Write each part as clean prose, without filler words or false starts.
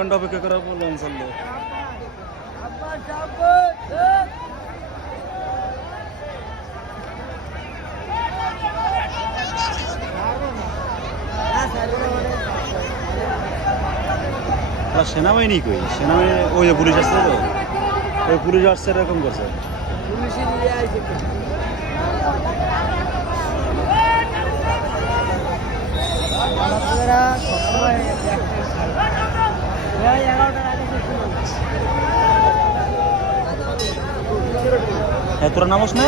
ঘন্টা অপেক্ষা করার পর লঞ্চ ছাড়লো। আর সেনাবাহিনী কই? সেনাবাহিনী ওই যে পুলিশ আসছে তো, ওই পুলিশ আসছে এরকম করছে। হ্যাঁ, তোরা নামস না?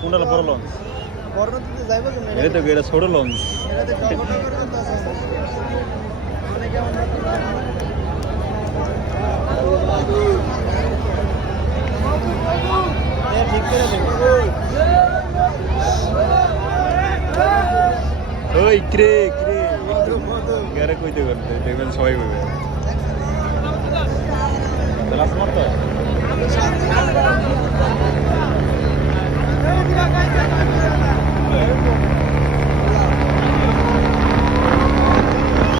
কোনটা বড় লঞ্চ? এটা তো এটা ছোট লঞ্চ। ওই ক্রে ক্রে গারে কইতে করতে দেখবেন সবাই কইবে।